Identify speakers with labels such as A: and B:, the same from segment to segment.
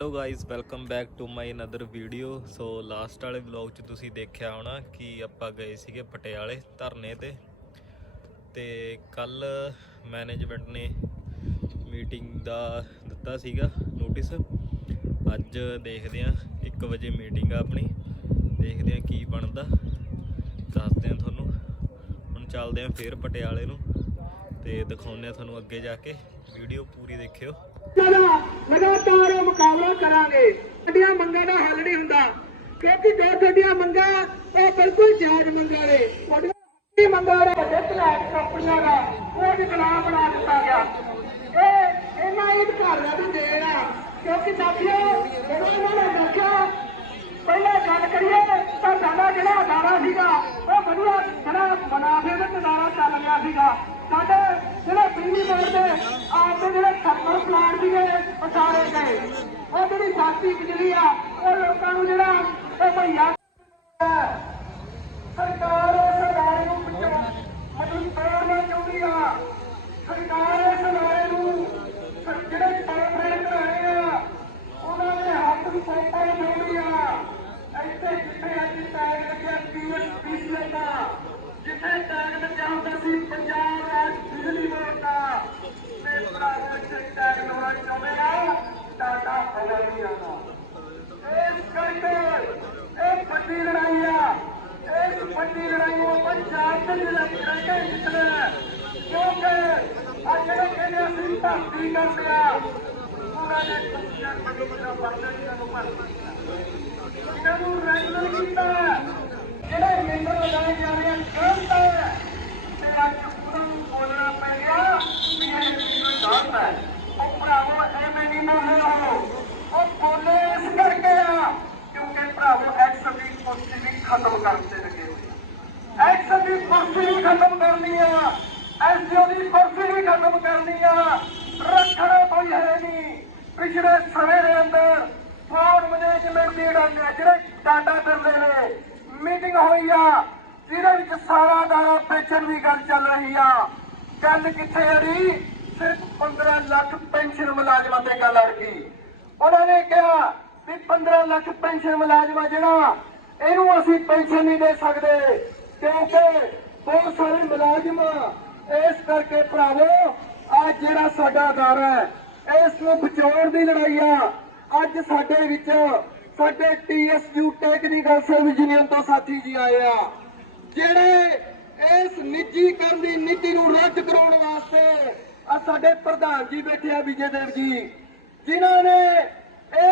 A: Hello guys welcome back to my another video so last ਵਾਲੇ vlog 'ਚ ਤੁਸੀਂ ਦੇਖਿਆ ਹੋਣਾ ਕਿ ਆਪਾਂ ਗਏ ਸੀਗੇ ਪਟਿਆਲੇ ਧਰਨੇ ਤੇ। ਤੇ ਕੱਲ ਮੈਨੇਜਮੈਂਟ ਨੇ ਮੀਟਿੰਗ ਦਾ ਦਿੱਤਾ ਸੀਗਾ ਨੋਟਿਸ ਅੱਜ ਦੇਖਦੇ ਆਂ 1 ਵਜੇ ਮੀਟਿੰਗ ਆ ਆਪਣੀ। ਦੇਖਦੇ ਆਂ ਕੀ ਬਣਦਾ। ਦੱਸਦੇ ਆਂ ਤੁਹਾਨੂੰ। ਹੁਣ ਚੱਲਦੇ ਆਂ ਫੇਰ ਪਟਿਆਲੇ ਨੂੰ। ਤੇ ਦਿਖਾਉਂਦੇ ਆਂ ਤੁਹਾਨੂੰ ਅੱਗੇ ਜਾ ਕੇ। ਵੀਡੀਓ ਪੂਰੀ ਦੇਖਿਓ।
B: ਲਗਾਤਾਰ ਕਰਾਂਗੇ। ਸਾਡੀਆਂ ਮੰਗਾਂ ਦਾ ਹੱਲ ਨਹੀਂ ਹੁੰਦਾ। ਕਿਉਂਕਿ ਜੋ ਸਾਡੀਆਂ ਮੰਗਾਂ, ਉਹ ਬਿਲਕੁਲ ਜਾਇਜ਼ ਮੰਗਾਂ ਨੇ। ਸਾਡੀਆਂ ਮੰਗਾਂ ਨੇ ਵੱਡੇ ਪਲੈਟ ਕੰਪਨੀਆਂ ਦਾ। ਉਹ ਵੀ ਬਣਾ ਦਿੱਤਾ ਗਿਆ। ਇਹ ਇਹਨਾਂ ਹੀ ਅਧਿਕਾਰੀਆਂ ਦੀ ਦੇਣ ਆ। ਕਿਉਂਕਿ ਸਾਥੀਓ, ਜਦੋਂ ਇਹਨਾਂ ਨੇ ਦੇਖਿਆ, ਪਹਿਲਾਂ ਗੱਲ ਕਰੀਏ, ਤਾਂ ਸਾਡਾ ਜਿਹੜਾ ਅਦਾਰਾ ਸੀਗਾ, ਉਹ ਵਧੀਆ ਜਿਹੜਾ ਮੁਨਾਫੇ ਦਾ ਅਦਾਰਾ ਚੱਲ ਰਿਹਾ ਸੀਗਾ। ਸਾਡੇ ਜਿਹੜੇ ਬਿਜਲੀ ਬੋਰਡ ਦੇ ਆਪਦੇ ਜਿਹੜੇ ਥਰਮਲ ਪਲਾਂਟ ਸੀਗੇ, ਉਹ ਸਾਰੇ ਗਏ। ਜਿਹੜੀ ਸਾਸੀ ਬਿਜਲੀ ਆ, ਉਹ ਲੋਕਾਂ ਨੂੰ ਜਿਹੜਾ ਉਹ ਮੁਹੱਈਆ ਸਰਕਾਰ ਸਰਕਾਰ ਨੂੰ ਪਿੱਛੋਂ। ਮਤਲਬ ਚਾਹੁੰਦੀ ਆ, ਸਰਕਾਰ ਇਸ ਲਾਰੇ ਨੂੰ ਜਿਹੜੇ ਕਾਰਪੋਰੇਟ ਰਹੇ ਆ, ਉਹਨਾਂ ਦੇ ਹੱਥ ਨੂੰ ਸੌਂਪਣਾ ਚਾਹੁੰਦੀ ਆ। ਇੱਥੇ ਜਿੱਥੇ ਅੱਜ ਟੈਗ ਲੱਗਿਆ ਪੀਐਸਪੀਸੀਐਲ ਦਾ, ਜਿੱਥੇ ਟੈਗ ਲੱਗਿਆ ਹੁੰਦਾ ਸੀ ਪੰਜਾਬ ਰਾਜ ਬਿਜਲੀ ਬੋਰਡ ਦਾ ਤੇ ਭਰਾਵੋ ਇੱਥੇ ਟੈਗ ਲਾਉਣਾ ਚਾਹੁੰਦੇ ਆ ਟਾਟਾ ਹਵਾਈਆਂ ਦਾ ਇਸ ਕਰਕੇ ਇਹ ਵੱਡੀ ਲੜਾਈ ਆ ਇਸ ਵੱਡੀ ਲੜਾਈ ਨੂੰ ਪੰਜਾਬ ਦੇ ਜਿਹੜੇ ਰਹਿ ਕੇ ਜਿੱਤਣਾ ਹੈ। ਕਿਉਂਕਿ ਆ ਜਿਹੜੇ ਕਹਿੰਦੇ ਅਸੀਂ ਧਰਤੀ ਕਰਦੇ ਆ ਉਹਨਾਂ ਨੇ ਦੁਨੀਆ ਦਾ ਬੰਦਾ ਇਹਨਾਂ ਨੂੰ ਮਾਰ ਇਹਨਾਂ ਨੂੰ ਰੈਗੂਲਰ ਕੀਤਾ ਹੈ। ਜਿਹੜੇ ਮੈਂਬਰ ਲਗਾਏ ਜਾ ਰਹੇ ਹਨ ਗਲਤ ਹੈ ਤੇ ਅੱਜ ਉਹਨਾਂ ਨੂੰ ਬੋਲਣਾ ਪੈ ਗਿਆ ਵੀ ਇਹ ਮੈਨੂੰ ਗਲਤ ਹੈ ਉਹ ਭਰਾਵੋ ਐਵੇਂ ਨਹੀਂ ਬੋਲੇ ਹੋ ਉਹ ਬੋਲੇ ਇਸ ਕਰਕੇ ਆ ਕਿਉਂਕਿ ਭਰਾਵੋ ਐਕਸ ਦੀ ਕੁਰਸੀ ਵੀ ਖਤਮ ਕਰਨ ਤੇ ਲੱਗੇ ਹੋਏ ਆ। ਐਕਸ ਦੀ ਕੁਰਸੀ ਵੀ ਖਤਮ ਕਰਨੀ ਆ ਐਸਡੀਓ ਦੀ ਕੁਰਸੀ ਵੀ ਖਤਮ ਰੱਖਣਾ ਕੋਈ ਹੈ ਨਹੀਂ। ਪਿਛਲੇ ਸਮੇਂ ਦੇ ਅੰਦਰ ਫੋਨ ਮੈਨੇਜਮੈਂਟ ਦੀ ਜਿਹੜੇ ਜਿਹੜੇ ਡਾਟਾ ਦਿੰਦੇ ਨੇ। ਮੀਟਿੰਗ ਹੋਈ ਆ, ਜਿਹਦੇ ਵਿੱਚ ਸਾਰਾ ਦਾਣਾ ਵੇਚਣ ਦੀ ਗੱਲ ਚੱਲ ਰਹੀ ਆ। ਗੱਲ ਕਿੱਥੇ ਅੜੀ ਸਿਰਫ 15 ਲੱਖ ਪੈਨਸ਼ਨ ਮੁਲਾਜ਼ਮਾਂ ਤੇ ਗੱਲ ਅੜ ਗਈ ਉਹਨਾਂ ਨੇ ਕਿਹਾ ਵੀ 15 ਲੱਖ ਪੈਨਸ਼ਨ ਮੁਲਾਜ਼ਮਾਂ ਜਿਹੜਾ, ਇਹਨੂੰ ਅਸੀਂ ਪੈਨਸ਼ਨ ਨਹੀਂ ਦੇ ਸਕਦੇ, ਕਿਉਂਕਿ ਬਹੁਤ ਸਾਰੇ ਮੁਲਾਜ਼ਮ ਇਸ ਕਰਕੇ ਭਰਾਵੋ ਸਾਡਾ ਅਦਾਰਾ ਹੈ। ਇਸ ਨੂੰ ਬਚਾਉਣ ਦੀ ਲੜਾਈ ਆ। ਅੱਜ ਸਾਡੇ ਵਿੱਚ ਸਾਡੇ ਟੀਐਸਯੂ ਟੈਕਨੀਕਲ ਸਰਵਿਸ ਯੂਨੀਅਨ ਤੋਂ ਸਾਥੀ ਜੀ ਆਏ ਆ। ਜਿਹੜੇ ਇਸ ਨਿੱਜੀਕਰਨ ਦੀ ਨੀਤੀ ਨੂੰ ਰੱਦ ਕਰਾਉਣ ਵਾਸਤੇ ਆ ਸਾਡੇ ਪ੍ਰਧਾਨ ਜੀ ਬੈਠੇ ਆ ਵਿਜੇ ਦੇਵ ਜੀ। ਜਿਨ੍ਹਾਂ ਨੇ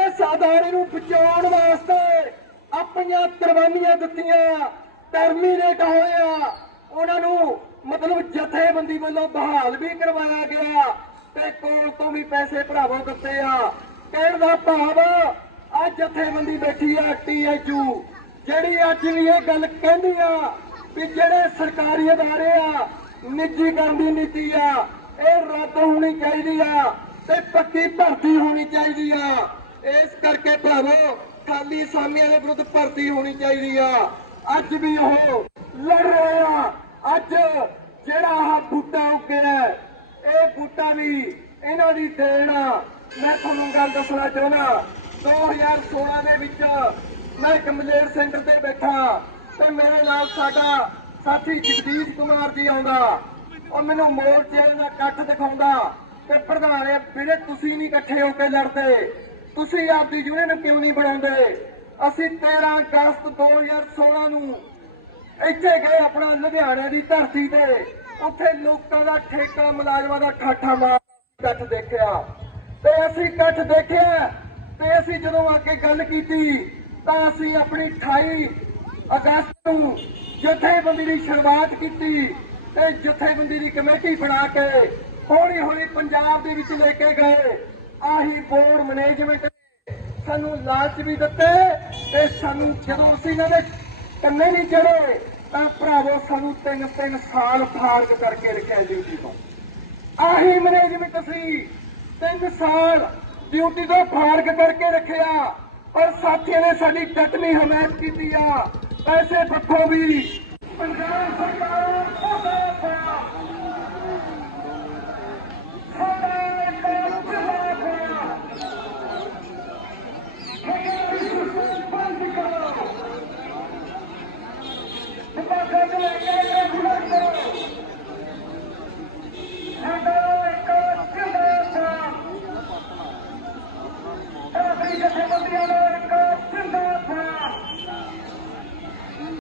B: ਇਸ ਅਦਾਰੇ ਨੂੰ ਬਚਾਉਣ ਵਾਸਤੇ ਆਪਣੀਆਂ ਕੁਰਬਾਨੀਆਂ ਦਿੱਤੀਆਂ। ਟਰਮੀਨੇਟ ਹੋਇਆ ਉਹਨਾਂ ਨੂੰ ਮਤਲਬ ਜਥੇਬੰਦੀ ਵੱਲੋਂ ਬਹਾਲ ਵੀ ਕਰਵਾਇਆ ਗਿਆ। ਤੇ ਕੋਲ ਤੋਂ ਵੀ ਪੈਸੇ ਭਰਾਵੋ ਦਿੱਤੇ ਆ? ਕਹਿਣ ਦਾ ਭਾਵ? ਆ ਜਥੇਬੰਦੀ ਬੈਠੀ ਆ ਟੀਐਚਯੂ ਜਿਹੜੀ ਅੱਜ ਵੀ ਇਹ ਗੱਲ ਕਹਿੰਦੀ ਆ ਵੀ ਜਿਹੜੇ ਸਰਕਾਰੀ ਅਦਾਰੇ ਆ ਨਿੱਜੀਕਰਨ ਦੀ ਨੀਤੀ ਆ, ਇਹ ਰੱਦ ਹੋਣੀ ਚਾਹੀਦੀ ਆ ਤੇ ਪੱਕੀ ਭਰਤੀ ਹੋਣੀ ਚਾਹੀਦੀ ਆ। ਇਸ ਕਰਕੇ ਭਰਾਵੋ ਖਾਲੀ ਸਾਮੀਆਂ ਦੇ ਵਿਰੁੱਧ ਭਰਤੀ ਹੋਣੀ ਚਾਹੀਦੀ ਆ। ਅੱਜ ਵੀ ਉਹ ਲੜ ਰਹੇ ਆ। ਅੱਜ ਜਿਹੜਾ ਆਹ ਬੂਟਾ ਉੱਗਿਆ ਵੀ ਇਹਨਾਂ ਦੀ ਦੇਣ ਮੈਂ ਤੁਹਾਨੂੰ ਗੱਲ ਦੱਸਣਾ ਚਾਹੁੰਦਾ 2016 ਦੇ ਵਿੱਚ ਮੈਂ ਇੱਕ ਸੈਂਟਰ ਤੇ ਬੈਠਾ ਤੇ ਮੇਰੇ ਨਾਲ ਸਾਡਾ ਸਾਥੀ ਜਗਦੀਸ਼ ਕੁਮਾਰ ਜੀ ਆਉਂਦਾ ਉਹ ਮੈਨੂੰ ਮੋਰਚੇ ਦਾ ਇਕੱਠ ਦਿਖਾਉਂਦਾ ਤੇ ਪ੍ਰਧਾਨ ਵੀਰੇ, ਤੁਸੀਂ ਨਹੀਂ ਇਕੱਠੇ ਹੋ ਕੇ ਲੜਦੇ। ਤੁਸੀਂ ਆਪਦੀ ਯੂਨੀਅਨ ਕਿਉਂ ਨਹੀਂ ਬਣਾਉਂਦੇ? ਅਸੀਂ 13 ਅਗਸਤ 2016 ਨੂੰ ਇੱਥੇ ਗਏ ਆਪਣਾ ਲੁਧਿਆਣੇ ਦੀ ਧਰਤੀ ਤੇ। ਉੱਥੇ ਲੋਕਾਂ ਦਾ ਠੇਕਾ, ਮੁਲਾਜ਼ਮਾਂ ਦਾ ਠਾਠਾ ਮਾਰ ਇਕੱਠ ਦੇਖਿਆ। ਤੇ ਅਸੀਂ ਇਕੱਠ ਦੇਖਿਆ। ਤੇ ਅਸੀਂ ਜਦੋਂ ਆ ਗੱਲ ਕੀਤੀ, ਤਾਂ ਅਸੀਂ ਆਪਣੀ 28 ਅਗਸਤ ਨੂੰ ਜਥੇਬੰਦੀ ਦੀ ਸ਼ੁਰੂਆਤ ਕੀਤੀ ਤੇ ਜਥੇਬੰਦੀ ਦੀ ਕਮੇਟੀ ਬਣਾ ਕੇ ਹੌਲੀ ਹੌਲੀ ਪੰਜਾਬ ਦੇ ਵਿੱਚ ਲੈ ਕੇ ਗਏ। ਆਹੀ ਬੋਰਡ ਮੈਨੇਜਮੈਂਟ ਸਾਨੂੰ ਲਾਲਚ ਵੀ ਦਿੱਤੇ ਤੇ ਸਾਨੂੰ ਜਦੋਂ ਅਸੀਂ ਇਹਨਾਂ ਦੇ ਕੰਨੇ ਨਹੀਂ ਚੜੇ ਤਾਂ ਭਰਾਵੋ, ਸਾਨੂੰ ਤਿੰਨ ਤਿੰਨ ਸਾਲ ਫਾਰਗ ਕਰਕੇ ਰੱਖਿਆ ਡਿਊਟੀ ਤੋਂ। ਆਹੀ ਮੈਨੇਜਮੈਂਟ ਸੀ। ਤਿੰਨ ਸਾਲ ਡਿਊਟੀ ਤੋਂ ਫਾਰਗ ਕਰਕੇ ਰੱਖਿਆ। ਪਰ ਸਾਥੀਆਂ ਨੇ ਸਾਡੀ ਡਟਵੀਂ ਹਮਾਇਤ ਕੀਤੀ ਆ। ਪੈਸੇ ਪੱਖੋਂ ਵੀ। ਪੰਜਾਬ ਸਰਕਾਰ ਉਹਦਾ